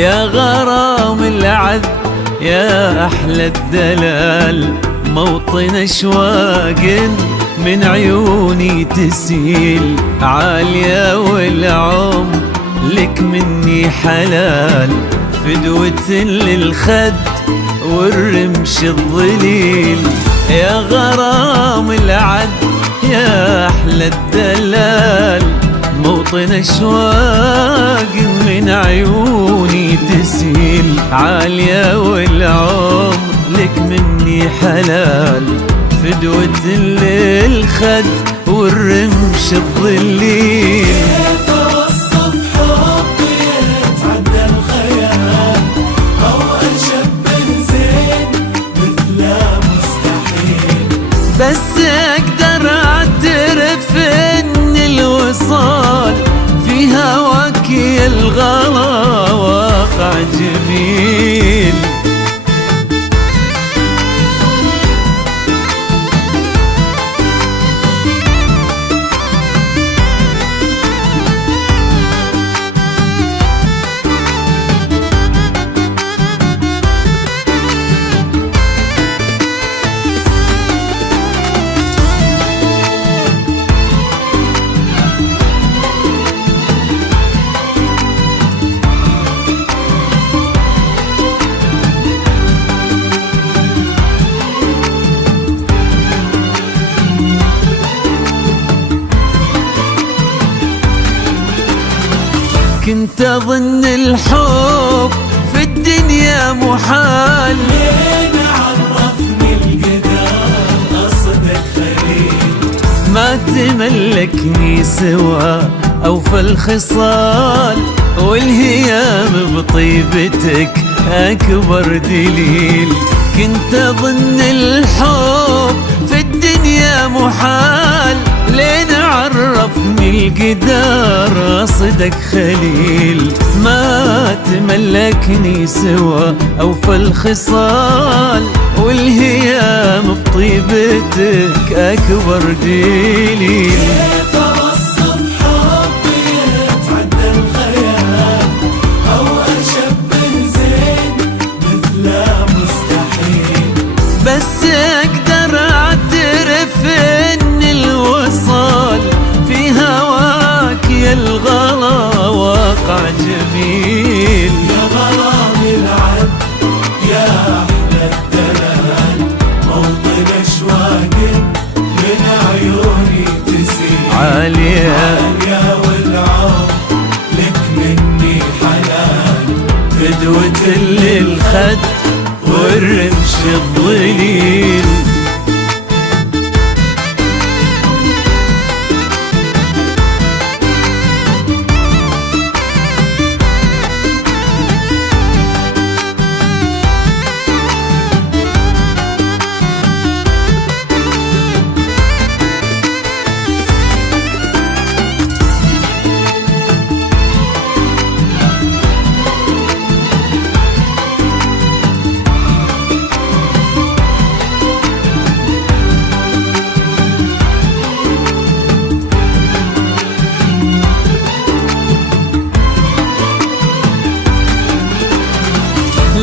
يا غرام العذب يا أحلى الدلال، موطن أشواق من عيوني تسيل، عالية والعمر لك مني حلال، فدوة للخد والرمش الظليل. يا غرام العذب يا أحلى الدلال، موطن أشواق من عيوني تسيل، عالية والعمر لك مني حلال، فدوة للخد والرمش الظليل. توصف حبي يتعدى الخيال، أو أشبه زين مثله مستحيل، بس أقدر أعترف إن الوصال في هواك يا الغلا واقع جميل. كنت أظن الحب في الدنيا محال، لين عرفني القدر قصدك خليل، ما تملكني سوى أوفى الخصال، والهيام بطيبتك أكبر دليل. كنت أظن الحب في الدنيا محال، لين عرفني القدر قصدك خليل، ما تملكني سوى أوفى الخصال، والهيام بطيبتك أكبر دليل. توصف حبي يتعدى الخيال، أو أشبه زين مثله مستحيل، بس أقدر أعترف إن الوصال في هواك يا الغلا واقع جميل. يا غرام العذب يا أحلى الدلال، موطن أشواق من عيوني تسيل، عالية عالية والعمر لك مني حلال، فدوة للخد والرمش الظليل.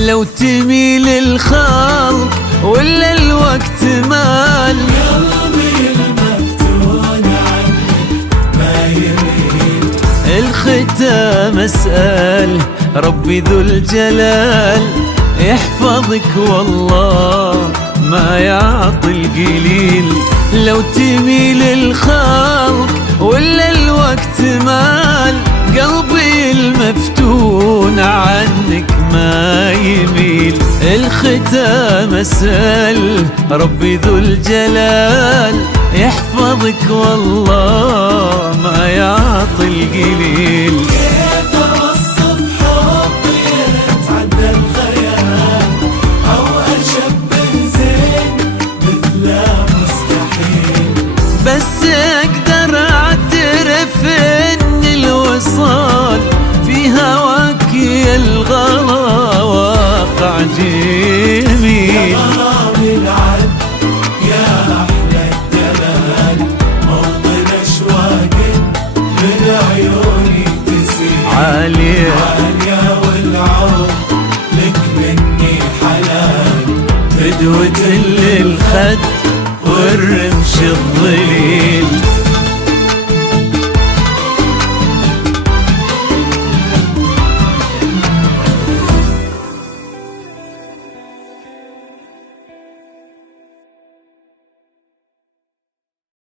لو تميل الخلق ولا الوقت مال، قلبي المفتون عنك ما يميل، الختام اسأل ربي ذو الجلال، يحفظك والله ما يعطي القليل. لو تميل الخلق ولا الوقت مال، قلبي المفتون عنك ما يميل، الختام اسأل ربي ذو الجلال، يحفظك والله ما يعطي القليل. كيف أوصف حبي يتعدى الخيال، أو أشبه زين مثله مستحيل، بس أقدر أعترف إن الوصال في هواك يا الغلا واقع جميل. غرام العذب يا أحلى الدلال، موطن أشواق من عيوني تسيل، عالية عالية العرض لك مني حلال، فدوة للخد والرمش الظليل.